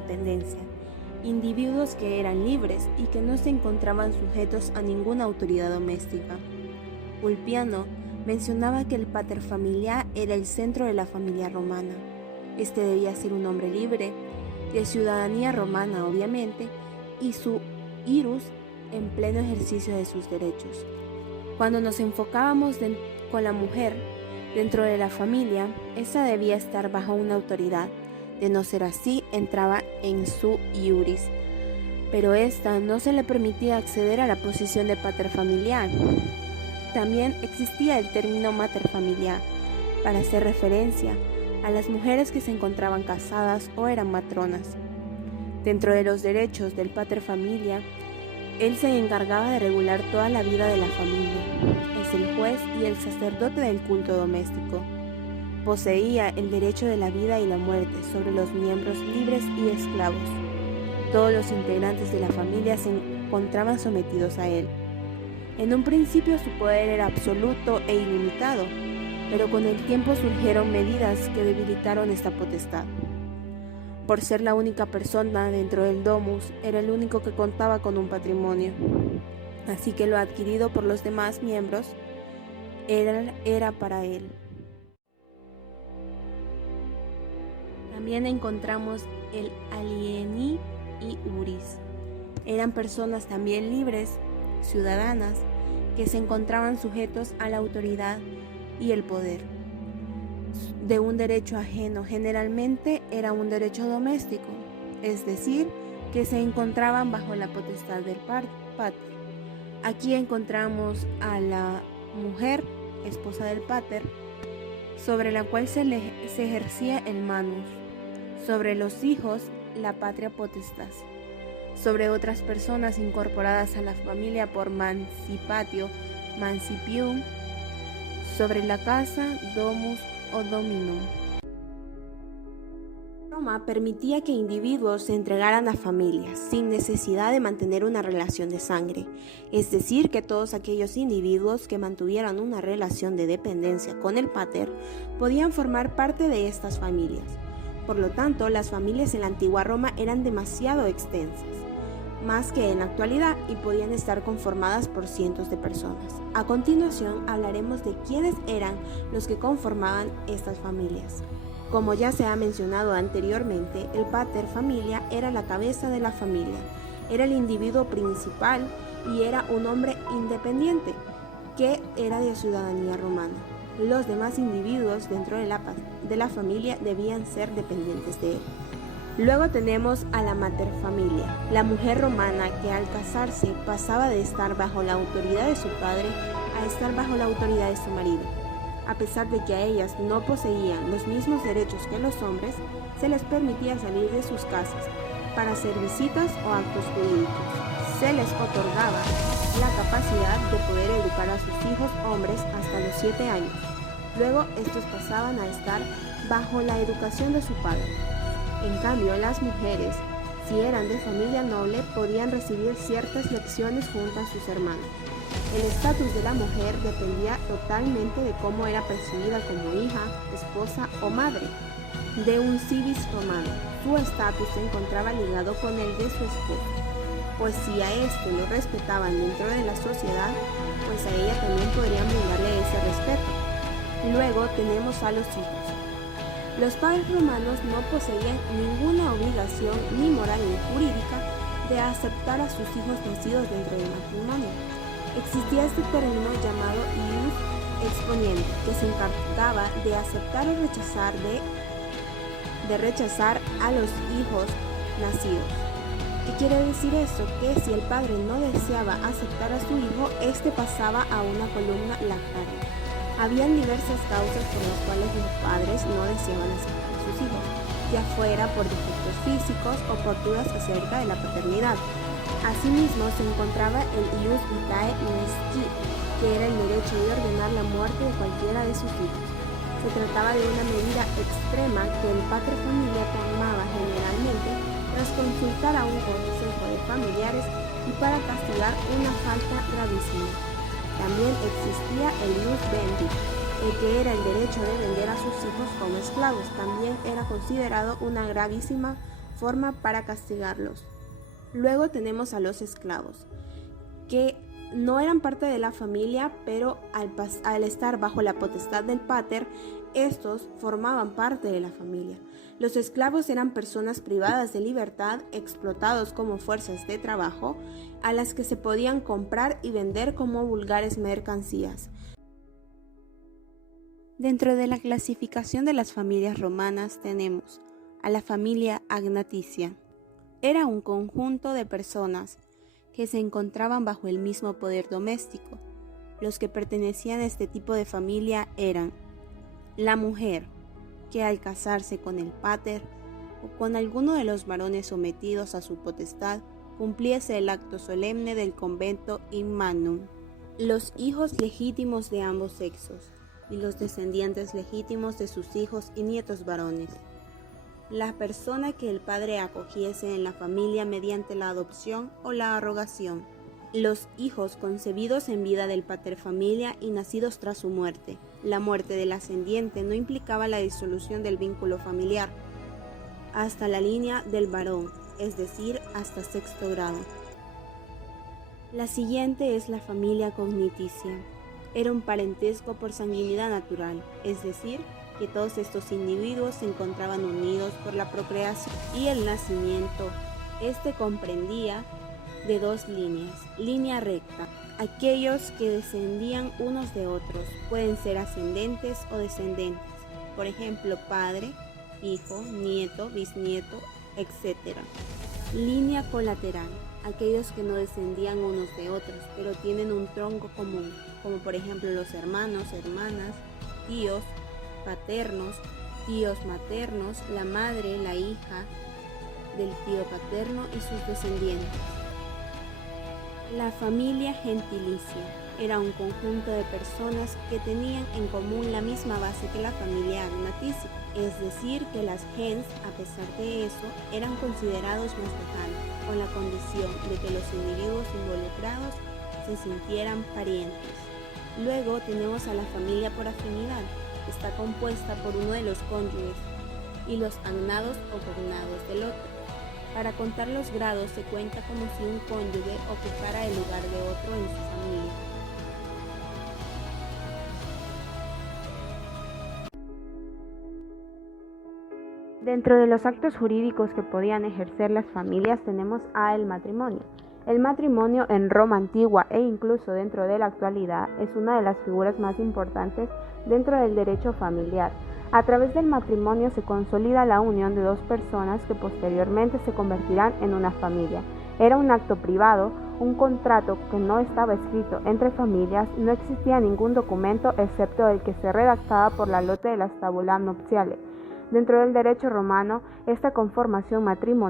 dependencia, individuos que eran libres y que no se encontraban sujetos a ninguna autoridad doméstica. Ulpiano mencionaba que el pater familia era el centro de la familia romana. Este debía ser un hombre libre, de ciudadanía romana obviamente, y su ius en pleno ejercicio de sus derechos. Cuando nos enfocábamos con la mujer dentro de la familia, esa debía estar bajo una autoridad. De no ser así, entraba en su iuris, pero esta no se le permitía acceder a la posición de paterfamiliar. También existía el término materfamiliar para hacer referencia a las mujeres que se encontraban casadas o eran matronas. Dentro de los derechos del paterfamilia, él se encargaba de regular toda la vida de la familia. Es el juez y el sacerdote del culto doméstico. Poseía el derecho de la vida y la muerte sobre los miembros libres y esclavos. Todos los integrantes de la familia se encontraban sometidos a él. En un principio su poder era absoluto e ilimitado, pero con el tiempo surgieron medidas que debilitaron esta potestad. Por ser la única persona dentro del domus, era el único que contaba con un patrimonio. Así que lo adquirido por los demás miembros era para él. También encontramos el alieni y uris. Eran personas también libres, ciudadanas, que se encontraban sujetos a la autoridad y el poder de un derecho ajeno. Generalmente era un derecho doméstico, es decir, que se encontraban bajo la potestad del pater. Aquí encontramos a la mujer, esposa del pater, sobre la cual se ejercía el manus, sobre los hijos la patria potestas, sobre otras personas incorporadas a la familia por mancipatio, mancipium, sobre la casa, domus o dominum. Roma permitía que individuos se entregaran a familias sin necesidad de mantener una relación de sangre, es decir, que todos aquellos individuos que mantuvieran una relación de dependencia con el pater podían formar parte de estas familias. Por lo tanto, las familias en la antigua Roma eran demasiado extensas, más que en la actualidad, y podían estar conformadas por cientos de personas. A continuación hablaremos de quiénes eran los que conformaban estas familias. Como ya se ha mencionado anteriormente, el pater familia era la cabeza de la familia, era el individuo principal y era un hombre independiente que era de ciudadanía romana. Los demás individuos dentro de la familia debían ser dependientes de él. Luego tenemos a la materfamilia, la mujer romana que al casarse pasaba de estar bajo la autoridad de su padre a estar bajo la autoridad de su marido. A pesar de que a ellas no poseían los mismos derechos que los hombres, se les permitía salir de sus casas para hacer visitas o actos jurídicos. Se les otorgaba la capacidad de poder educar a sus hijos hombres hasta los 7 años. Luego estos pasaban a estar bajo la educación de su padre. En cambio, las mujeres, si eran de familia noble, podían recibir ciertas lecciones junto a sus hermanos. El estatus de la mujer dependía totalmente de cómo era percibida como hija, esposa o madre de un civis romano. Su estatus se encontraba ligado con el de su esposo, pues si a este lo respetaban dentro de la sociedad, pues a ella también podrían brindarle ese respeto. Luego tenemos a los hijos. Los padres romanos no poseían ninguna obligación ni moral ni jurídica de aceptar a sus hijos nacidos dentro del matrimonio. Existía este término llamado ius exponiente, que se encargaba de aceptar o rechazar a los hijos nacidos. ¿Qué quiere decir esto? Que si el padre no deseaba aceptar a su hijo, este pasaba a una columna lactaria. Habían diversas causas por las cuales los padres no deseaban aceptar a sus hijos, ya fuera por defectos físicos o por dudas acerca de la paternidad. Asimismo, se encontraba el ius vitae misci, que era el derecho de ordenar la muerte de cualquiera de sus hijos. Se trataba de una medida extrema que el pater familia tomaba generalmente tras consultar a un consejo de familiares y para castigar una falta gravísima. También existía el ius vendi, el que era el derecho de vender a sus hijos como esclavos. También era considerado una gravísima forma para castigarlos. Luego tenemos a los esclavos, que no eran parte de la familia, pero al estar bajo la potestad del pater, estos formaban parte de la familia. Los esclavos eran personas privadas de libertad, explotados como fuerzas de trabajo, a las que se podían comprar y vender como vulgares mercancías. Dentro de la clasificación de las familias romanas tenemos a la familia agnaticia. Era un conjunto de personas que se encontraban bajo el mismo poder doméstico. Los que pertenecían a este tipo de familia eran la mujer, que al casarse con el pater o con alguno de los varones sometidos a su potestad, cumpliese el acto solemne del convento in magnum, los hijos legítimos de ambos sexos y los descendientes legítimos de sus hijos y nietos varones. La persona que el padre acogiese en la familia mediante la adopción o la arrogación. Los hijos concebidos en vida del paterfamilia y nacidos tras su muerte. La muerte del ascendiente no implicaba la disolución del vínculo familiar hasta la línea del varón, es decir, hasta sexto grado. La siguiente es la familia cogniticia. Era un parentesco por sanguinidad natural, es decir, que todos estos individuos se encontraban unidos por la procreación y el nacimiento. Este comprendía de dos líneas. Línea recta, aquellos que descendían unos de otros, pueden ser ascendentes o descendentes, por ejemplo, padre, hijo, nieto, bisnieto, etc. Línea colateral, aquellos que no descendían unos de otros, pero tienen un tronco común, como por ejemplo los hermanos, hermanas, tíos paternos, tíos maternos, la madre, la hija del tío paterno y sus descendientes. La familia gentilicia era un conjunto de personas que tenían en común la misma base que la familia agnaticia, es decir, que las gens, a pesar de eso, eran considerados más lejanos, con la condición de que los individuos involucrados se sintieran parientes. Luego tenemos a la familia por afinidad. Está compuesta por uno de los cónyuges y los agnados o cognados del otro. Para contar los grados se cuenta como si un cónyuge ocupara el lugar de otro en su familia. Dentro de los actos jurídicos que podían ejercer las familias tenemos el matrimonio. El matrimonio en Roma antigua e incluso dentro de la actualidad es una de las figuras más importantes dentro del derecho familiar. A través del matrimonio se consolida la unión de dos personas que posteriormente se convertirán en una familia. Era un acto privado, un contrato que no estaba escrito entre familias, no existía ningún documento excepto el que se redactaba por la lote de las tabulas nupciales. Dentro del derecho romano, esta conformación matrimonial